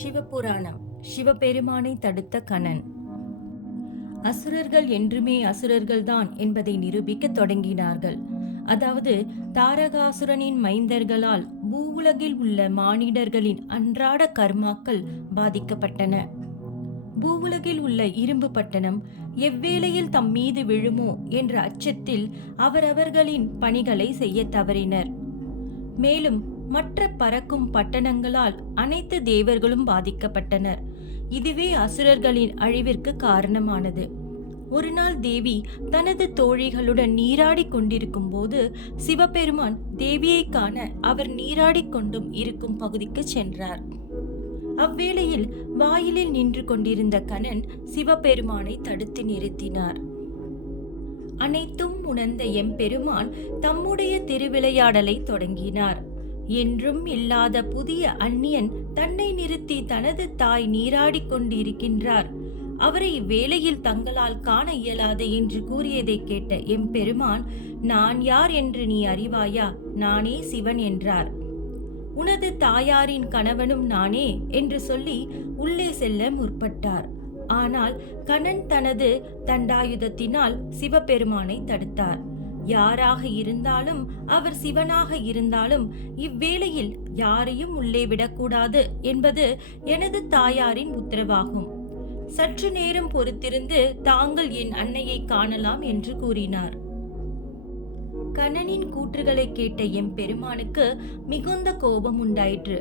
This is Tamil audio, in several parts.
சிவபுராணம். சிவபெருமானை தடுத்த கணன். அசுரர்கள் என்றுமே அசுரர்கள்தான் என்பதை நிரூபிக்க தொடங்கினார்கள். அதாவது தாரகாசுரனின் மைந்தர்களால் பூவுலகில் உள்ள மானிடர்களின் அன்றாட கர்மாக்கள் பாதிக்கப்பட்டன. பூவுலகில் உள்ள இரும்பு பட்டணம் எவ்வேளையில் தம் மீது விழுமோ என்ற அச்சத்தில் அவரவர்களின் பணிகளை செய்ய தவறினர். மேலும் மற்ற பறக்கும் பட்டணங்களால் அனைத்து தேவர்களும் பாதிக்கப்பட்டனர். இதுவே அசுரர்களின் அழிவிற்கு காரணமானது. ஒரு நாள் தேவி தனது தோழிகளுடன் நீராடிக் கொண்டிருக்கும் போது சிவபெருமான் தேவியை காண அவர் நீராடிக் கொண்டும் இருக்கும் பகுதிக்கு சென்றார். அவ்வேளையில் வாயிலில் நின்று கொண்டிருந்த கணன் சிவபெருமானை தடுத்து நிறுத்தினார். அனைத்தும் உணர்ந்த எம்பெருமான் தம்முடைய திருவிளையாடலை தொடங்கினார். என்றும் இல்லாத புதிய அந்நியன் தன்னை நிறுத்தி தனது தாய் நீராடிக் கொண்டிருக்கின்றார், அவரை இவ்வேளையில் தங்களால் காண இயலாது என்று கூறியதை கேட்ட எம்பெருமான், நான் யார் என்று நீ அறிவாயா? நானே சிவன் என்றார். உனது தாயாரின் கணவனும் நானே என்று சொல்லி உள்ளே செல்ல முற்பட்டார். ஆனால் கணன் தனது தண்டாயுதத்தினால் சிவபெருமானை தடுத்தார். யாராக இருந்தாலும், அவர் சிவனாக இருந்தாலும் இவ்வேளையில் யாரையும் உள்ளே விடக்கூடாது என்பது எனது தாயாரின் உத்தரவாகும். சற்று நேரம் பொறுத்திருந்து தாங்கள் என் அன்னையை காணலாம் என்று கூறினார். கணனின் கூற்றுகளை கேட்ட எம்பெருமானுக்கு மிகுந்த கோபம் உண்டாயிற்று.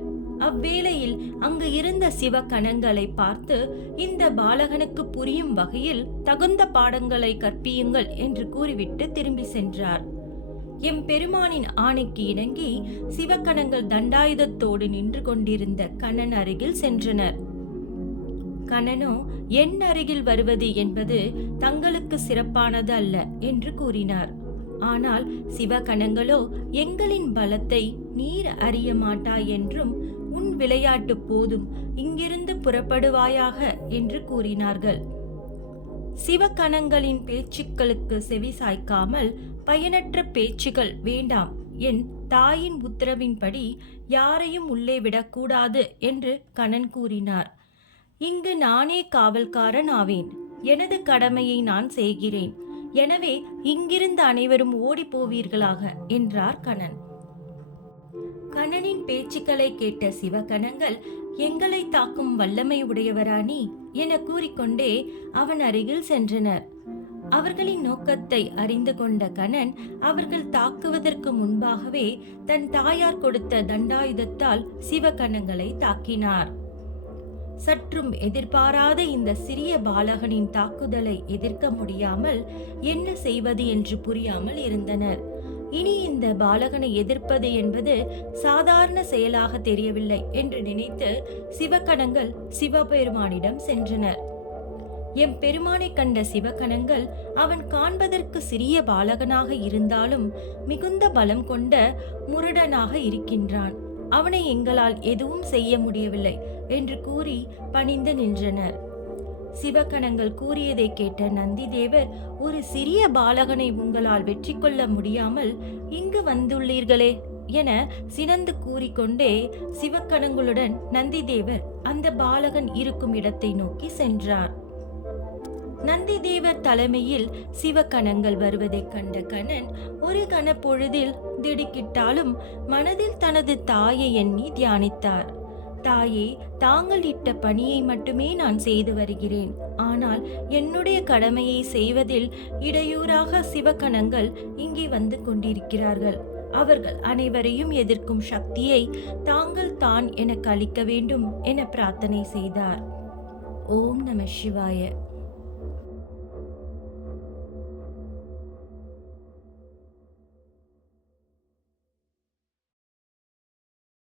அவ்வேளையில் அங்கு இருந்த சிவ கணங்களை பார்த்து, இந்த பாலகனுக்கு புரியும் வகையில் தகுந்த பாடங்களை கற்பியுங்கள் என்று கூறிவிட்டு திரும்பி சென்றார். எம்பெருமானின் ஆணைக்கு இணங்கி சிவகணங்கள் தண்டாயுதத்தோடு நின்று கொண்டிருந்த கணன் அருகில் சென்றனர். கணனோ, என் அருகில் வருவது என்பது தங்களுக்கு சிறப்பானது அல்ல என்று கூறினார். ஆனால் சிவகணங்களோ, எங்களின் பலத்தை நீர் அறிய மாட்டாய் என்றும் உன் விளையாட்டு போதும், இங்கிருந்து புறப்படுவாயாக என்று கூறினார்கள். சிவகணங்களின் பேச்சுக்களுக்கு செவி சாய்க்காமல், பயனற்ற பேச்சுகள் வேண்டாம், என் தாயின் உத்தரவின்படி யாரையும் உள்ளே விடக்கூடாது என்று கணன் கூறினார். இங்கு நானே காவல்காரன் ஆவேன். எனது கடமையை நான் செய்கிறேன். எனவே இங்கிருந்து அனைவரும் ஓடி போவீர்களாக என்றார் கணன். கணனின் பேச்சுக்களை கேட்ட சிவகணங்கள், எங்களை தாக்கும் வல்லமை உடையவரா நீ என கூறிக்கொண்டே அவன் அருகில் சென்றனர். அவர்களின் நோக்கத்தை அறிந்து கொண்ட கணன் அவர்கள் தாக்குவதற்கு முன்பாகவே தன் தாயார் கொடுத்த தண்டாயுதத்தால் சிவகணங்களை தாக்கினார். சற்றும் எதிர்பாராத இந்த சிறிய பாலகனின் தாக்குதலை எதிர்க்க முடியாமல் என்ன செய்வது என்று புரியாமல் இருந்தனர். இனி இந்த பாலகனை எதிர்ப்பது என்பது சாதாரண செயலாக தெரியவில்லை என்று நினைத்து சிவகணங்கள் சிவபெருமானிடம் சென்றனர். எம்பெருமானை கண்ட சிவகணங்கள், அவன் காண்பதற்கு சிறிய பாலகனாக இருந்தாலும் மிகுந்த பலம் கொண்ட முரடனாக இருக்கின்றான், அவனை எங்களால் எதுவும் செய்ய முடியவில்லை என்று கூறி பணிந்து நின்றனர். சிவகணங்கள் கூறியதை கேட்ட நந்தி தேவர், ஒரு சிறிய பாலகனை உங்களால் வெற்றி கொள்ள முடியாமல் இங்கு வந்துள்ளீர்களே என சினந்து கூறிக்கொண்டே சிவகணங்களுடன் நந்தி தேவர் அந்த பாலகன் இருக்கும் இடத்தை நோக்கி சென்றார். நந்தி தேவர் தலைமையில் சிவகணங்கள் வருவதை கண்ட கணன் ஒரு கணப்பொழுதில் திடுக்கிட்டாலும் மனதில் தனது தாயை எண்ணி தியானித்தார். தாயே, தாங்கள் இட்ட பணியை மட்டுமே நான் செய்து வருகிறேன். ஆனால் என்னுடைய கடமையை செய்வதில் இடையூறாக சிவகணங்கள் இங்கே வந்து கொண்டிருக்கிறார்கள். அவர்கள் அனைவரையும் எதிர்க்கும் சக்தியை தாங்கள் தான் எனக்கு அளிக்க வேண்டும் என பிரார்த்தனை செய்தார். ஓம் நம சிவாய.